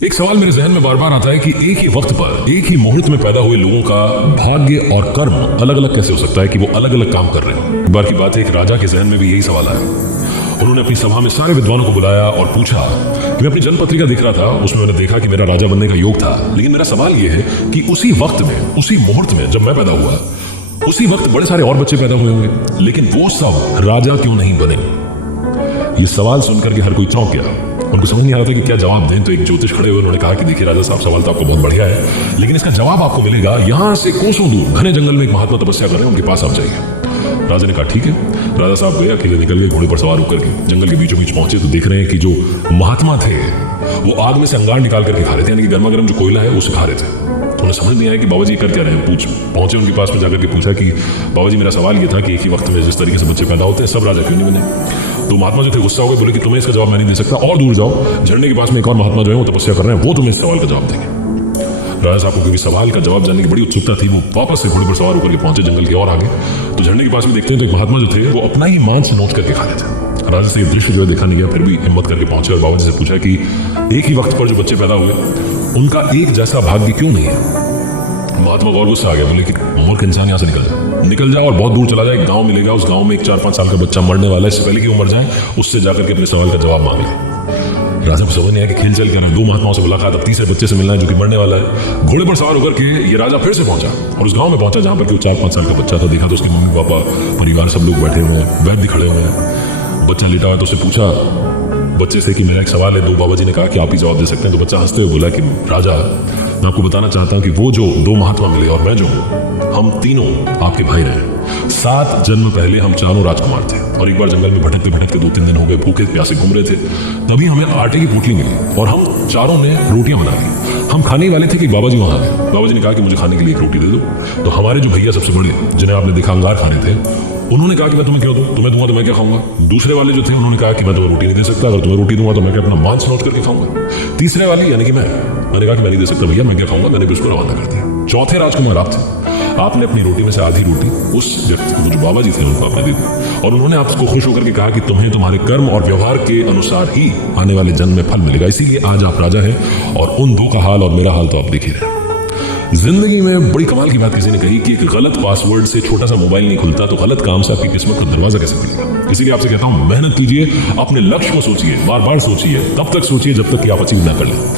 एक सवाल मेरे जहन में बार बार आता है कि एक ही वक्त पर एक ही मुहूर्त में पैदा हुए लोगों का भाग्य और कर्म अलग अलग कैसे हो सकता है कि वो अलग अलग काम कर रहे हो। एक बार की बात है, एक राजा के जहन में भी यही सवाल आया। उन्होंने अपनी सभा में सारे विद्वानों को बुलाया और पूछा कि मैं अपनी जन्म पत्रिका देख रहा था, उसमें मैंने देखा कि मेरा राजा बनने का योग था, लेकिन मेरा सवाल यह है कि उसी वक्त में, उसी मुहूर्त में जब मैं पैदा हुआ, उसी वक्त बड़े सारे और बच्चे पैदा हुए होंगे, लेकिन वो सब राजा क्यों नहीं बने। ये सवाल सुनकर के हर कोई चौंक गया। उनको समझ नहीं आ रहा था कि क्या जवाब दें। तो एक ज्योतिष खड़े हुए, उन्होंने कहा कि देखिए राजा साहब, सवाल तो आपको बहुत बढ़िया है, लेकिन इसका जवाब आपको मिलेगा यहां से कोसों दूर घने जंगल में एक महात्मा तपस्या कर रहे हैं, उनके पास आप जाइए। राजा ने कहा ठीक है। राजा साहब गए, अकेले निकल गए, घोड़े पर सवार होकर के जंगल के बीचों बीच पहुंचे तो देख रहे हैं कि जो महात्मा थे वो आग में से अंगार निकाल करके खा रहे थे, यानी कि गर्मा गर्म जो कोयला है उसे खा रहे थे। तो उन्हें समझ नहीं आया कि बाबा जी कर क्या रहे हैं। पहुंचे उनके पास में जाकर के पूछा कि बाबा जी, मेरा सवाल ये था कि एक ही वक्त में जिस तरीके से बच्चे पैदा होते हैं, सब राजा क्यों नहीं बने। तो महात्मा जो थे गुस्सा हो गए, बोले कि तुम्हें इसका जवाब मैं नहीं दे सकता, और दूर जाओ, झरने के पास में एक और महात्मा जो है वो तपस्या कर रहे हैं, वो तुम्हें इस सवाल का जवाब देंगे। राजा साहब को क्योंकि सवाल का जवाब जानने की बड़ी उत्सुकता थी, वो वापस से घोड़े पर सवार होकर के पहुंचे जंगल के और आगे। तो झरने के पास में देखते हैं तो एक महात्मा जो थे वो अपना ही मांस नोच करके खा रहे थे। राजा से ये दृश्य जो है देखा नहीं गया, फिर भी हिम्मत करके पहुंचे और बाबा जी से पूछा कि एक ही वक्त पर जो बच्चे पैदा हुए उनका एक जैसा भाग्य क्यों नहीं है। महात्मा और गुस्सा आ गया, बोले कि मूर्ख इंसान यहाँ से निकल जाओ और बहुत दूर चला जाए, एक गांव मिलेगा, उस गांव में एक 4-5 साल का बच्चा मरने वाला है, इससे पहले कि वो मर जाए उससे जाकर के अपने सवाल का जवाब मांग ले। राजा को समझ नहीं आया कि खेल चल कर रहा है, 2 महात्माओं से मुलाकात, अब तीसरे बच्चे से मिलना है जो कि मरने वाला है। घोड़े पर सवार होकर के ये राजा फिर से पहुंचा और उस गांव में पहुंचा जहां पर 4-5 साल का बच्चा था। देखा तो उसके मम्मी पापा, परिवार सब लोग बैठे हुए हैं, वैद्य खड़े हुए हैं, बच्चा लेटा हुआ। तो उससे पूछा बच्चे से कि मेरा एक सवाल है। 2 बाबा जी ने कहा कि आप ही जवाब दे सकते हैं। तो बच्चा हंसते हुए बोला कि राजा, मैं आपको बताना चाहता हूं कि वो जो 2 महात्मा मिले और मैं जो हूं, हम तीनों आपके भाई रहे। 7 जन्म पहले हम चारों राजकुमार थे और एक बार जंगल में भटकते भटकते 2-3 दिन हो गए, भूखे प्यासे घूम रहे थे, तभी हमें आटे की पोटली मिली और हम चारों ने रोटियां बना ली। हम खाने वाले थे कि बाबा जी वहां गए। बाबा जी ने कहा कि मुझे खाने के लिए एक रोटी दे दो। तो हमारे जो भैया सबसे बड़े, जिन्हें आपने देखा अंगार खाने थे, उन्होंने कहा कि मैं तुम्हें क्यों दूं, तुम्हें दूंगा तो मैं क्या खाऊंगा। दूसरे वाले जो थे उन्होंने कहा कि मैं तुम्हें रोटी नहीं दे सकता, अगर तुम्हें रोटी दूंगा तो मैं क्या अपना मांस नोच करके खाऊंगा। तीसरे वाले यानी कि मैंने कहा कि मैं नहीं दे सकता भैया, मैं क्या खाऊंगा। मैंने भी उसको रवाना कर दिया। चौथे राजकुमार आप थे, आपने अपनी रोटी में से आधी रोटी उस व्यक्ति को, जो बाबा जी थे, उनको आपने दी और उन्होंने आपको खुश होकर के कहा कि तुम्हें तुम्हारे कर्म और व्यवहार के अनुसार ही आने वाले जन्म में फल मिलेगा, इसीलिए आज आप राजा हैं। और उन 2 का हाल और मेरा हाल तो आप देख ही रहे हैं। जिंदगी में बड़ी कमाल की बात किसी ने कही कि एक गलत पासवर्ड से छोटा सा मोबाइल नहीं खुलता, तो गलत काम से आपकी किस्मत का दरवाजा कैसे खुलेगा। इसीलिए आपसे कहता हूं, मेहनत कीजिए, अपने लक्ष्य को सोचिए, बार बार सोचिए, तब तक सोचिए जब तक कि आप अचीव ना कर लें।